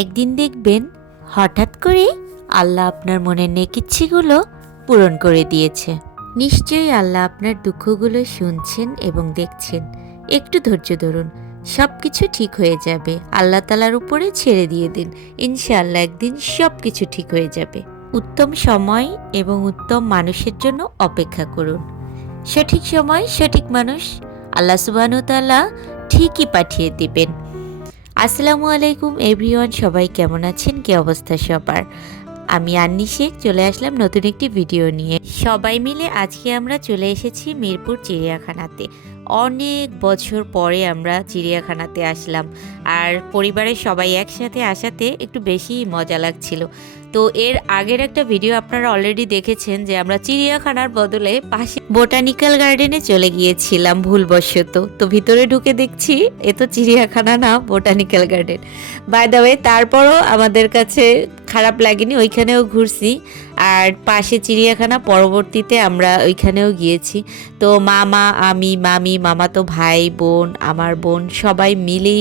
একদিন দেখবেন হঠাৎ করে আল্লাহ আপনার মনের নেকিচ্ছেগুলো পূরণ করে দিয়েছে। নিশ্চয়ই আল্লাহ আপনার দুঃখগুলো শুনছেন এবং দেখছেন। একটু ধৈর্য ধরুন, সব কিছু ঠিক হয়ে যাবে। আল্লাহ তাআলার উপরে ছেড়ে দিয়ে দিন, ইনশাআল্লাহ একদিন সব কিছু ঠিক হয়ে যাবে। উত্তম সময় এবং উত্তম মানুষের জন্য অপেক্ষা করুন। সঠিক সময় সঠিক মানুষ আল্লাহ সুবহানাহু ওয়া তাআলা ঠিকই পাঠিয়ে দিবেন। আসসালামু আলাইকুম এভরিওয়ান, সবাই কেমন আছেন? কি অবস্থা সবার? আমি আন্নি শেখ চলে আসলাম নতুন একটি ভিডিও নিয়ে। সবাই মিলে আজকে আমরা চলে এসেছি মিরপুর চিড়িয়াখানাতে। অনেক বছর পরে আমরা চিড়িয়াখানাতে আসলাম, আর পরিবারের সবাই একসাথে আসাতে একটু বেশি মজা লাগছিল। তো এর আগের একটা ভিডিও আপনারা অলরেডি দেখেছেন যে আমরা চিড়িয়াখানার বদলে পাশে বোটানিক্যাল গার্ডেনে চলে গিয়েছিলাম ভুলবশত। তো ভিতরে ঢুকে দেখছি এ তো চিড়িয়াখানা না, botanical garden. By the way, তারপরও আমাদের কাছে খারাপ লাগেনি, ওইখানেও ঘুরছি। আর পাশে চিড়িয়াখানা, পরবর্তীতে আমরা ওইখানেও গিয়েছি। তো মামা, আমি, মামি, মামাতো ভাই, বোন, আমার বোন সবাই মিলেই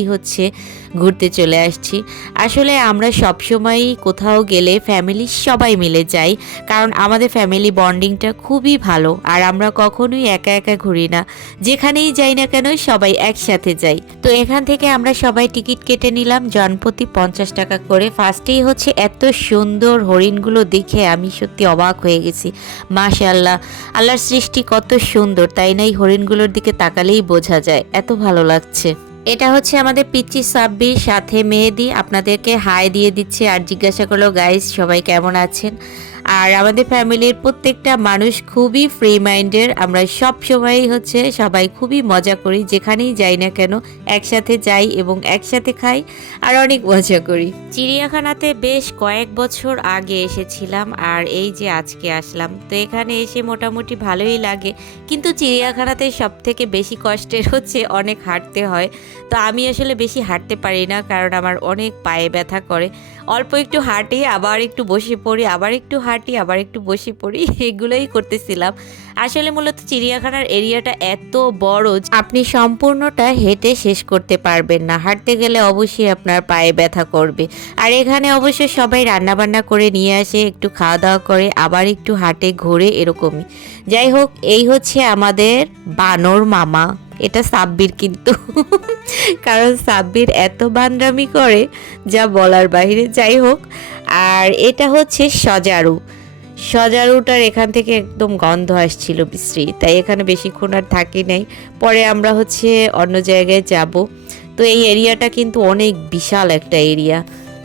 ঘুরতে চলে আসছি। আসলে আমরা সবসময়ই কোথাও গেলে ফ্যামিলি সবাই মিলে যাই, কারণ আমাদের ফ্যামিলি বন্ডিংটা খুবই ভালো। আর আমরা কখনোই একা একা ঘুরি না, যেখানেই যাই না কেন সবাই একসাথে যাই। তো এখান থেকে আমরা সবাই টিকিট কেটে নিলাম, জনপ্রতি 50 টাকা করে। ফার্স্টেই এত সুন্দর হরিণগুলো দেখে আমি সত্যি অবাক হয়ে গেছি। মাশাআল্লাহ, আল্লাহর সৃষ্টি কত সুন্দর, তাই না? এই হরিণগুলোর দিকে তাকালেই বোঝা যায়, এত ভালো লাগছে। এটা আমাদের পিচ্চি সাব্বির, সাথে মেহেদি আপনাদেরকে হাই দিয়ে দিচ্ছে আর জিজ্ঞাসা করলো গাইস সবাই কেমন আছেন। আর আমাদের ফ্যামিলির প্রত্যেকটা মানুষ খুবই ফ্রি মাইন্ডের। আমরা সব সময়ই সবাই খুবই মজা করি, যেখানেই যাই না কেন একসাথে যাই এবং একসাথে খাই আর অনেক মজা করি। চিড়িয়াখানাতে বেশ কয়েক বছর আগে এসেছিলাম, আর এই যে আজকে আসলাম। তো এখানে এসে মোটামুটি ভালোই লাগে, কিন্তু চিড়িয়াখানাতে সব থেকে বেশি কষ্টের অনেক হাঁটতে হয়। তো আমি আসলে বেশি হাঁটতে পারি না, কারণ আমার অনেক পায়ে ব্যথা করে। অল্প একটু হাঁটি, আবার একটু বসে পড়ি, আবার একটু হাঁটি, আবার একটু বসে পড়ি, এগুলোই করতেছিলাম। আসলে মূলত চিড়িয়াখানার এরিয়াটা এত বড়, আপনি সম্পূর্ণটা হেঁটে শেষ করতে পারবেন না। হাঁটতে গেলে অবশ্যই আপনার পায়ে ব্যথা করবে। আর এখানে অবশ্যই সবাই রান্নাবান্না করে নিয়ে আসে, একটু খাওয়া দাওয়া করে আবার একটু হাঁটে ঘোরে, এরকমই। যাই হোক, এই আমাদের বানর মামা। এটা সাব্বির কিন্তু কারণ সাব্বির এত বান্দ্রামি করে যা বলার বাইরে। যাই হোক, আর এটা সজারুটার এখান থেকে একদম গন্ধ আসছিল বিশ্রী, তাই এখানে বেশিক্ষণ আর থাকি নাই। পরে আমরা অন্য জায়গায় যাব। তো এই এরিয়াটা কিন্তু অনেক বিশাল একটা এরিয়া।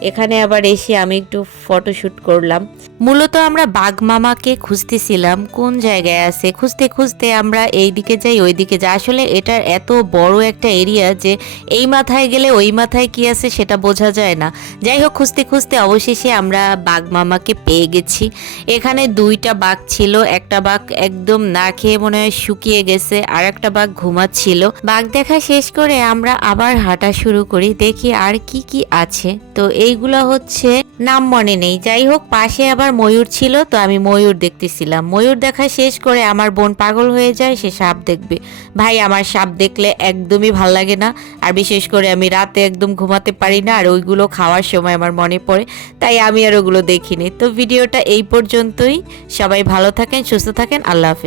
এখানে আবার এসে আমি একটু ফটোশ্যুট করলাম। মূলত আমরা বাঘ মামাকে খুঁজতেছিলাম, কোন জায়গায় আছে। খুঁজতে খুঁজতে আমরা এই দিকে যাই, ওই দিকে যাই। আসলে এটার এত বড় একটা এরিয়া যে এই মাথায় গেলে ওই মাথায় কি আছে সেটা বোঝা যায় না। যাই হোক, খুঁজতে খুঁজতে অবশেষে আমরা বাঘ মামাকে পেয়ে গেছি। এখানে 2টা বাঘ ছিল। একটা বাঘ একদম না খেয়ে মনে হয় শুকিয়ে গেছে, আর একটা বাঘ ঘুমাচ্ছিল। বাঘ দেখা শেষ করে আমরা আবার হাঁটা শুরু করি, দেখি আর কি কি আছে। তো এইগুলো নাম মনে নেই। যাই হোক, পাশে আবার ময়ূর ছিল, তো আমি ময়ূর দেখতেছিলাম। ময়ূর দেখা শেষ করে আমার বোন পাগল হয়ে যায়, সে সাপ দেখবে। ভাই, আমার সাপ দেখলে একদমই ভাল লাগে না, আর বিশেষ করে আমি রাতে একদম ঘুমাতে পারি না, আর ওইগুলো খাওয়ার সময় আমার মনে পড়ে, তাই আমি আর ওগুলো দেখিনি। তো ভিডিওটা এই পর্যন্তই। সবাই ভালো থাকেন, সুস্থ থাকেন, আল্লাহ হাফেজ।